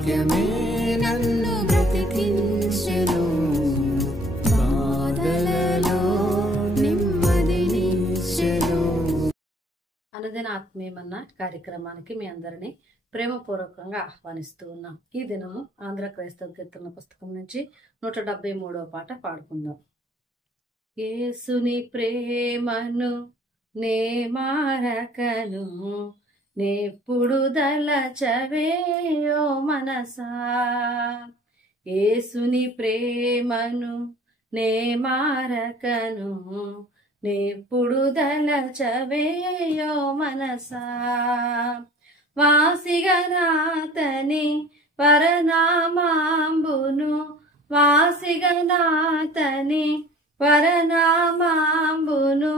వాక్యమే నన్ను బ్రతికించెను, బాధలలో నెమ్మదినిచ్చెను. అనుదిన ఆత్మీయమన్న కార్యక్రమానికి మీ అందరినీ ప్రేమపూర్వకంగా ఆహ్వానిస్తూ ఉన్నాం. ఈ దినము ఆంధ్ర క్రైస్తవ కీర్తన పుస్తకం నుంచి 173వ పాట పాడుకుందాం. యేసుని ప్రేమను నే మారకను, నేప్పుడు దలచవేయో మనసా. యేసుని ప్రేమను నే మారకను, నేప్పుడు దలచవేయో మనసా. వాసిగనాతని పరనామాంబును, వాసిగనాతని పరనామాంబును,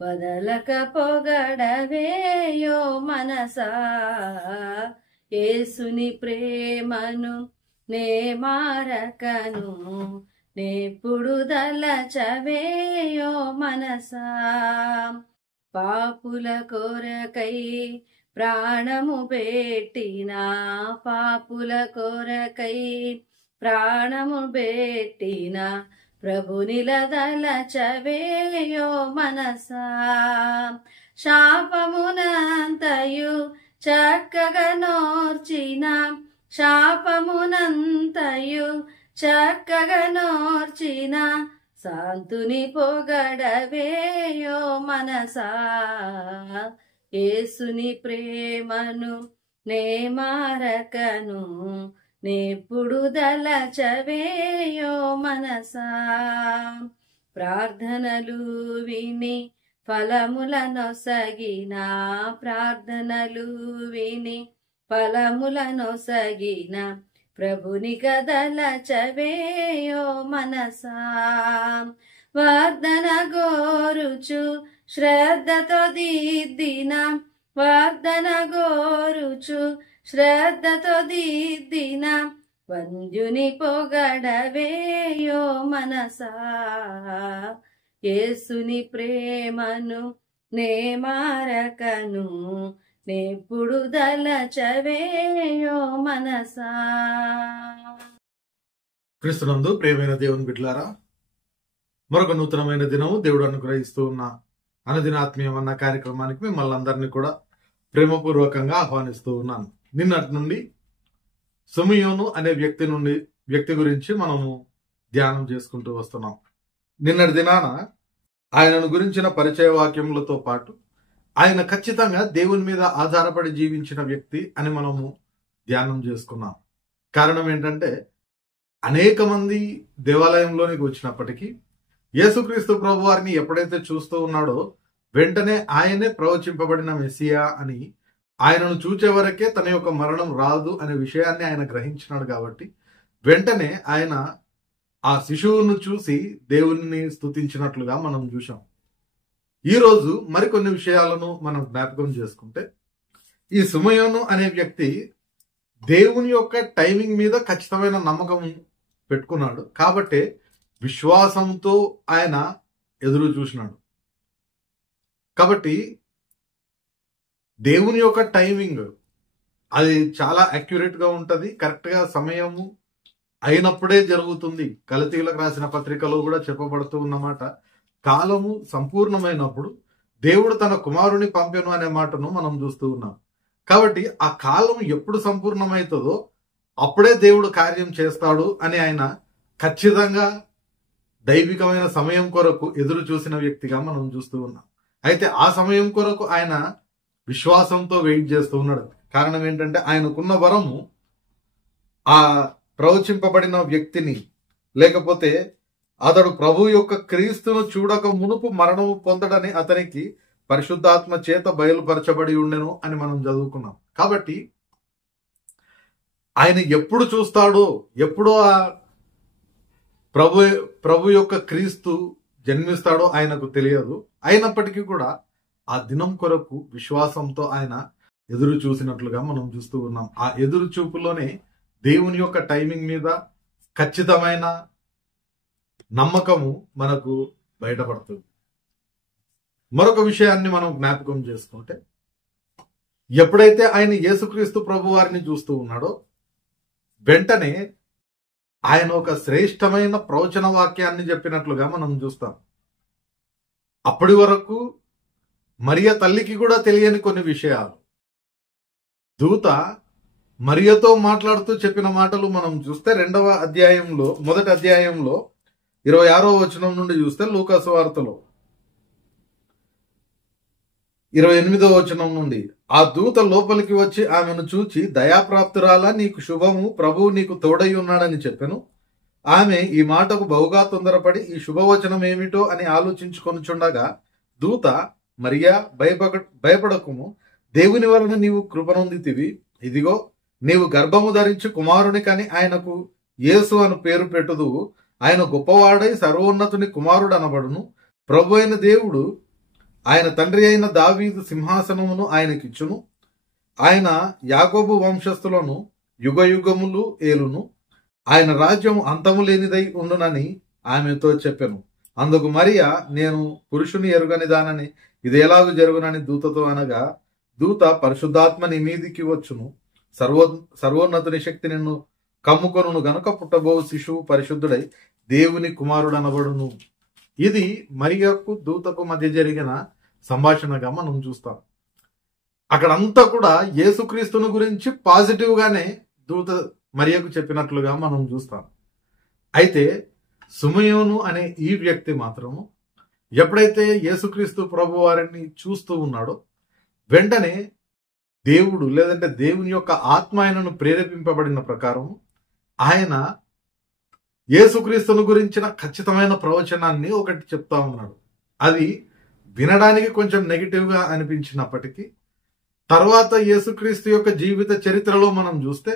వదలక పొగడవేయో మనసా. యేసుని ప్రేమను నే మారకను, నేప్పుడు దలచవేయో మనసా. పాపుల కొరకై ప్రాణము పెట్టిన, పాపుల కొరకై ప్రాణము పెట్టిన, ప్రభునిలదలచవేయో మనసా. శాపమునంతయు చక్కగా నోర్చిన, శాపమునంతయు చక్కగా నోర్చిన, శాంతుని పొగడవేయో మనసా. యేసుని ప్రేమను నే మారకను, నేప్పుడు దలచవేయో మనసా. ప్రార్థనలు విని ఫలములనొసగిన, ప్రార్థనలు విని ఫలములనొసగిన, ప్రభుని గదలచవేయో మనసా. వర్ధన గోరుచు శ్రద్ధతో దిద్దిన, వర్ధన గోరుచు శ్రద్ధతో దిద్దిన, వంద్యుని పొగడవేయో మనసా. యేసుని ప్రేమను నే మారకను, నేప్పుడు దలచవేయో మనసా. క్రీస్తునందు ప్రియమైన దేవుని బిడ్డలారా, మరొక నూతనమైన దినము దేవుడు అనుగ్రహిస్తూ ఉన్న అనుదిన ఆత్మీయమన్న కార్యక్రమానికి మిమ్మల్ని అందరినీ కూడా ప్రేమపూర్వకంగా ఆహ్వానిస్తూ ఉన్నాను. నిన్నటి నుండి సుమియోను అనే వ్యక్తి గురించి మనము ధ్యానం చేసుకుంటూ వస్తున్నాం. నిన్నటి దినాన ఆయనను గురించిన పరిచయ వాక్యములతో పాటు ఆయన ఖచ్చితంగా దేవుని మీద ఆధారపడి జీవించిన వ్యక్తి అని మనము ధ్యానం చేసుకున్నాం. కారణం ఏంటంటే, అనేక మంది దేవాలయంలోనికి వచ్చినప్పటికీ యేసుక్రీస్తు ప్రభు వారిని ఎప్పుడైతే చూస్తూ ఉన్నాడో వెంటనే ఆయనే ప్రవచింపబడిన మెస్సియా అని, ఆయనను చూచే వరకే తన యొక్క మరణం రాదు అనే విషయాన్ని ఆయన గ్రహించినాడు. కాబట్టి వెంటనే ఆయన ఆ శిశువును చూసి దేవుని స్తుతించినట్లుగా మనం చూసాం. ఈరోజు మరికొన్ని విషయాలను మనం జ్ఞాపకం చేసుకుంటే, ఈ సుమయోను అనే వ్యక్తి దేవుని యొక్క టైమింగ్ మీద ఖచ్చితమైన నమ్మకం పెట్టుకున్నాడు. కాబట్టి విశ్వాసంతో ఆయన ఎదురు చూసినాడు. కాబట్టి దేవుని యొక్క టైమింగ్ అది చాలా అక్యురేట్ గా ఉంటది. కరెక్ట్ గా సమయము అయినప్పుడే జరుగుతుంది. గలతీయులకు రాసిన పత్రికలో కూడా చెప్పబడుతూ ఉన్నమాట, కాలము సంపూర్ణమైనప్పుడు దేవుడు తన కుమారుని పంపెను అనే మాటను మనం చూస్తూ ఉన్నాం. కాబట్టి ఆ కాలం ఎప్పుడు సంపూర్ణమవుతుందో అప్పుడే దేవుడు కార్యం చేస్తాడు అని ఆయన ఖచ్చితంగా దైవికమైన సమయం కొరకు ఎదురు చూసిన వ్యక్తిగా మనం చూస్తూ ఉన్నాం. అయితే ఆ సమయం కొరకు ఆయన విశ్వాసంతో వెయిట్ చేస్తూ ఉన్నాడు. కారణం ఏంటంటే, ఆయనకున్న వరము ఆ ప్రవచింపబడిన వ్యక్తిని, లేకపోతే అతడు ప్రభు యొక్క క్రీస్తును చూడక మునుపు మరణము పొందడని అతనికి పరిశుద్ధాత్మ చేత బయలుపరచబడి ఉండెను అని మనం చదువుకున్నాం. కాబట్టి ఆయన ఎప్పుడు చూస్తాడో, ఎప్పుడో ఆ ప్రభు యొక్క క్రీస్తు జన్మిస్తాడో ఆయనకు తెలియదు. అయినప్పటికీ కూడా ఆ దినం కొరకు విశ్వాసంతో ఆయన ఎదురు చూసినట్లుగా మనం చూస్తూ ఉన్నాం. ఆ ఎదురు చూపులోనే దేవుని యొక్క టైమింగ్ మీద ఖచ్చితమైన నమ్మకము మనకు బయటపడుతుంది. మరొక విషయాన్ని మనం జ్ఞాపకం చేసుకుంటే, ఎప్పుడైతే ఆయన యేసుక్రీస్తు ప్రభు వారిని చూస్తూ ఉన్నాడో వెంటనే ఆయన ఒక శ్రేష్టమైన ప్రవచన వాక్యాన్ని చెప్పినట్లుగా మనం చూస్తాం. అప్పటి వరకు మరియ తల్లికి కూడా తెలియని కొన్ని విషయాలు దూత మరియతో మాట్లాడుతూ చెప్పిన మాటలు మనం చూస్తే మొదటి అధ్యాయంలో 26వ వచనం నుండి చూస్తే లూకాసు వార్తలో 28వ వచనం నుండి, ఆ దూత లోపలికి వచ్చి ఆమెను చూచి, దయాప్రాప్తురాలా, నీకు శుభము, ప్రభువు నీకు తోడై ఉన్నాడని చెప్పెను. ఆమె ఈ మాటకు బహుగా తొందరపడి ఈ శుభవచనం ఏమిటో అని ఆలోచించుకొనుచుండగా దూత, మరియా, భయపడకుము, దేవుని వలన నీవు కృపనొందితివి. ఇదిగో, నీవు గర్భము ధరించి కుమారుని కని ఆయనకు యేసు అను పేరు పెట్టుదువు. ఆయన గొప్పవాడై సర్వోన్నతుని కుమారుడు అనబడును. ప్రభు అయిన దేవుడు ఆయన తండ్రి అయిన దావీదు సింహాసనమును ఆయనకిచ్చును. ఆయన యాకోబు వంశస్థులను యుగయుగములు ఏలును. ఆయన రాజ్యం అంతము లేనిదై ఉండునని ఆమెతో చెప్పెను. అందుకు మరియా, నేను పురుషుని ఎరుగని దానని ఇది ఎలాగూ జరుగునని దూతతో అనగా, దూత, పరిశుద్ధాత్మ నీ మీదికి వచ్చును, సర్వోన్నతుని శక్తి నిన్ను కమ్ముకొనును గనుక పుట్టబో శిశువు పరిశుద్ధుడై దేవుని కుమారుడు అనబడును. ఇది మరియకు దూతకు మధ్య జరిగిన సంభాషణగా మనం చూస్తాం. అక్కడంతా కూడా యేసుక్రీస్తుని గురించి పాజిటివ్ గానే దూత మరియకు చెప్పినట్లుగా మనం చూస్తాం. అయితే సుమయోను అనే ఈ వ్యక్తి మాత్రము ఎప్పుడైతే యేసుక్రీస్తు ప్రభు వారిని చూస్తూ ఉన్నాడో వెంటనే దేవుడు లేదంటే దేవుని యొక్క ఆత్మ ఆయనను ప్రేరేపింపబడిన ప్రకారం ఆయన యేసుక్రీస్తును గురించిన ఖచ్చితమైన ప్రవచనాన్ని ఒకటి చెప్తా ఉన్నాడు. అది వినడానికి కొంచెం నెగిటివ్ గా అనిపించినప్పటికీ తర్వాత యేసుక్రీస్తు యొక్క జీవిత చరిత్రలో మనం చూస్తే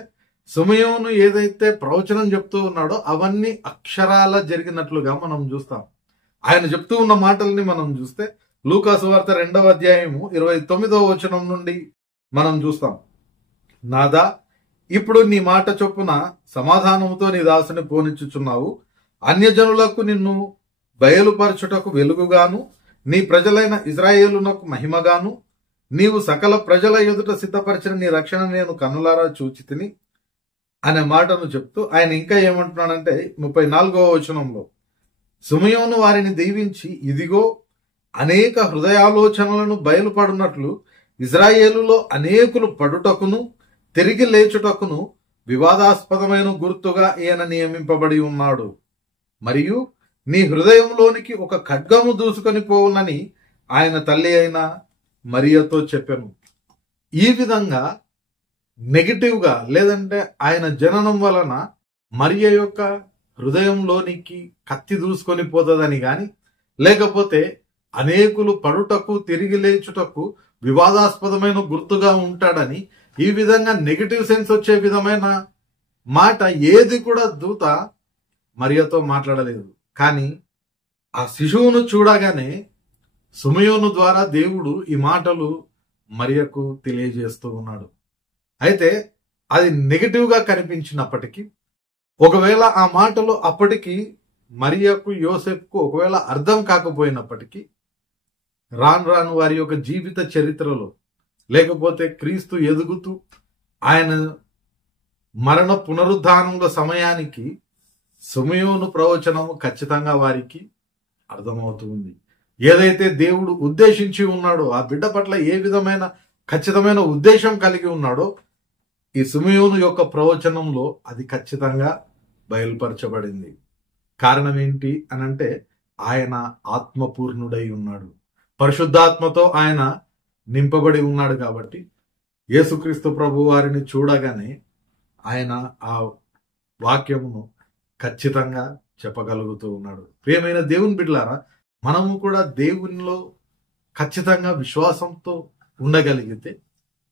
సుమయోను ఏదైతే ప్రవచనం చెప్తూ ఉన్నాడో అవన్నీ అక్షరాల జరిగినట్లుగా మనం చూస్తాం. ఆయన చెప్తూ ఉన్న మాటల్ని మనం చూస్తే లూకాసు వార్త 2వ అధ్యాయము 29వ వచనం నుండి మనం చూస్తాం. నాదా, ఇప్పుడు నీ మాట చొప్పున సమాధానముతో నీ దాసుని పోనిచ్చుచున్నావు. అన్యజనులకు నిన్ను బయలుపరచుటకు వెలుగుగాను, నీ ప్రజలైన ఇజ్రాయేలునకు మహిమగాను, నీవు సకల ప్రజల ఎదుట సిద్ధపరిచిన నీ రక్షణ నేను కన్నులారా చూచితిని అనే మాటను చెప్తూ ఆయన ఇంకా ఏమంటున్నాడంటే 34వ వచనంలో, సుమయోను వారిని దీవించి, ఇదిగో, అనేక హృదయాలోచనలను బయలుపడినట్లు ఇజ్రాయేలులో అనేకులు పడుటకును తిరిగి లేచుటకును వివాదాస్పదమైన గుర్తుగా ఈయన నియమింపబడి ఉన్నాడు. మరియు నీ హృదయంలోనికి ఒక ఖడ్గము దూసుకొని పోవునని ఆయన తల్లి అయిన మరియతో చెప్పెను. ఈ విధంగా నెగిటివ్ గా లేదంటే ఆయన జననం వలన మరియ యొక్క హృదయంలోనికి కత్తి దూసుకొని పోతుందని గాని, లేకపోతే అనేకులు పడుటకు తిరిగి లేచుటకు వివాదాస్పదమైన గుర్తుగా ఉంటాడని, ఈ విధంగా నెగిటివ్ సెన్స్ వచ్చే విధమైన మాట ఏది కూడా దూత మరియతో మాట్లాడలేదు. కానీ ఆ శిశువును చూడగానే సుమయోను ద్వారా దేవుడు ఈ మాటలు మరియకు తెలియజేస్తూ ఉన్నాడు. అయితే అది నెగిటివ్ గా కనిపించినప్పటికీ, ఒకవేళ ఆ మాటలు అప్పటికి మరియకు యోసేపుకు ఒకవేళ అర్థం కాకపోయినప్పటికీ, రాను రాను వారి యొక్క జీవిత చరిత్రలో లేకపోతే క్రీస్తు ఎదుగుతూ ఆయన మరణ పునరుద్ధానముల సమయానికి సుమయోను ప్రవచనము ఖచ్చితంగా వారికి అర్థమవుతుంది. ఏదైతే దేవుడు ఉద్దేశించి ఉన్నాడో, ఆ బిడ్డ పట్ల ఏ విధమైన ఖచ్చితమైన ఉద్దేశం కలిగి ఉన్నాడో, ఈ సుమయోను యొక్క ప్రవచనంలో అది ఖచ్చితంగా బయలుపరచబడింది. కారణం ఏంటి అనంటే ఆయన ఆత్మపూర్ణుడై ఉన్నాడు, పరిశుద్ధాత్మతో ఆయన నింపబడి ఉన్నాడు. కాబట్టి యేసుక్రీస్తు ప్రభు వారిని చూడగానే ఆయన ఆ వాక్యమును ఖచ్చితంగా చెప్పగలుగుతూ ఉన్నాడు. ప్రియమైన దేవుని బిడ్డలారా, మనము కూడా దేవునిలో ఖచ్చితంగా విశ్వాసంతో ఉండగలిగితే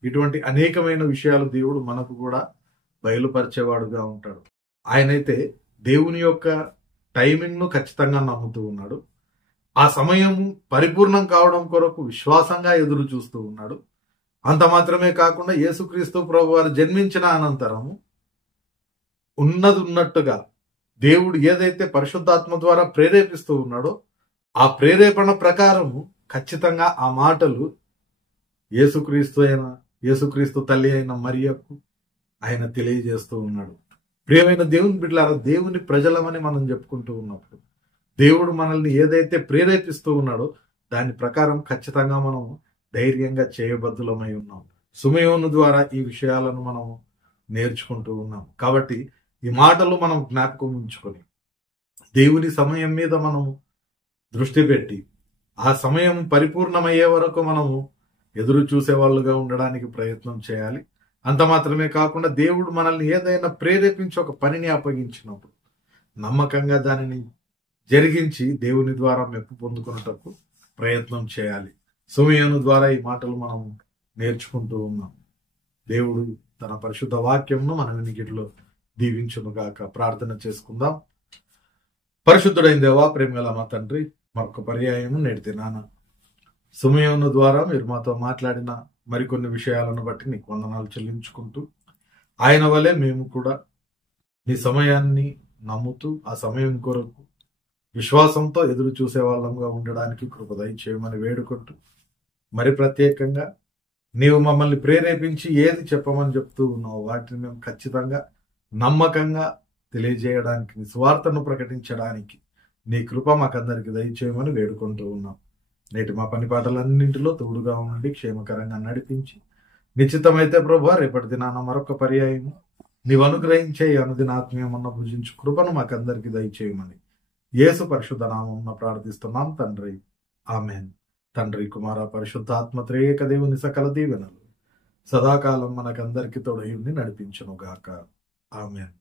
ఇటువంటి అనేకమైన విషయాలు దేవుడు మనకు కూడా బయలుపరిచేవాడుగా ఉంటాడు. ఆయనైతే దేవుని యొక్క టైమింగ్ ను ఖచ్చితంగా నమ్ముతూ ఉన్నాడు. ఆ సమయం పరిపూర్ణం కావడం కొరకు విశ్వాసంగా ఎదురు చూస్తూ ఉన్నాడు. అంత మాత్రమే కాకుండా యేసుక్రీస్తు ప్రభు వారు జన్మించిన అనంతరము ఉన్నట్టుగా దేవుడు ఏదైతే పరిశుద్ధాత్మ ద్వారా ప్రేరేపిస్తూ ఉన్నాడో ఆ ప్రేరేపణ ప్రకారము ఖచ్చితంగా ఆ మాటలు యేసుక్రీస్తు తల్లి అయిన మరియకు ఆయన తెలియజేస్తూ ఉన్నాడు. ప్రియమైన దేవుని బిడ్డలారా, దేవుని ప్రజలమని మనం చెప్పుకుంటూ ఉన్నప్పుడు దేవుడు మనల్ని ఏదైతే ప్రేరేపిస్తూ ఉన్నాడో దాని ప్రకారం ఖచ్చితంగా మనం ధైర్యంగా చేయబద్దులమై ఉన్నాం. సుమయోను ద్వారా ఈ విషయాలను మనం నేర్చుకుంటూ ఉన్నాం. కాబట్టి ఈ మాటలు మనం జ్ఞాపకం ఉంచుకొని దేవుని సమయం మీద మనం దృష్టి పెట్టి ఆ సమయం పరిపూర్ణమయ్యే వరకు మనము ఎదురు చూసే వాళ్ళుగా ఉండడానికి ప్రయత్నం చేయాలి. అంత మాత్రమే కాకుండా దేవుడు మనల్ని ఏదైనా ప్రేరేపించి ఒక పనిని అప్పగించినప్పుడు నమ్మకంగా దానిని జరిగించి దేవుని ద్వారా మెప్పు పొందుకున్నటకు ప్రయత్నం చేయాలి. సుమయోను ద్వారా ఈ మాటలు మనం నేర్చుకుంటూ ఉన్నాం. దేవుడు తన పరిశుద్ధ వాక్యంను మన వినికిడిలో దీవించునుగాక. ప్రార్థన చేసుకుందాం. పరిశుద్ధుడైన దేవా, ప్రేమగల మా తండ్రి, మరొక పర్యాయం నేటి దినాన సుమయోను ద్వారా మీరు మాతో మాట్లాడిన మరికొన్ని విషయాలను బట్టి నీకు వందనాలు చెల్లించుకుంటూ, ఆయన వలె మేము కూడా నీ సమయాన్ని నమ్ముతూ ఆ సమయం కొరకు విశ్వాసంతో ఎదురు చూసే వాళ్ళంగా ఉండడానికి కృప దయచేయమని వేడుకుంటూ, మరి ప్రత్యేకంగా నీవు మమ్మల్ని ప్రేరేపించి ఏది చెప్పమని చెప్తూ ఉన్నావు వాటిని మేము ఖచ్చితంగా నమ్మకంగా తెలియజేయడానికి, నీ స్వార్థను ప్రకటించడానికి నీ కృప మాకందరికి దయచేయమని వేడుకుంటూ ఉన్నాం. నేటి మా పని పాటలన్నింటిలో తోడుగా ఉండి క్షేమకరంగా నడిపించి, నిశ్చితమైతే ప్రభు రేపటి దినాన మరొక పర్యాయము నీవు అనుగ్రహించే అనుదినాత్మీయమన్న భుజించు కృపను మాకందరికి దయచేయమని యేసు పరిశుద్ధ నామమున ప్రార్థిస్తున్నాం తండ్రి. ఆమెన్. తండ్రి, కుమార, పరిశుద్ధాత్మ త్రియేక దేవుని సకల దీవెనలు సదాకాలం మనకందరికి తోడై ఉండి నడిపించును గాక. ఆమెన్.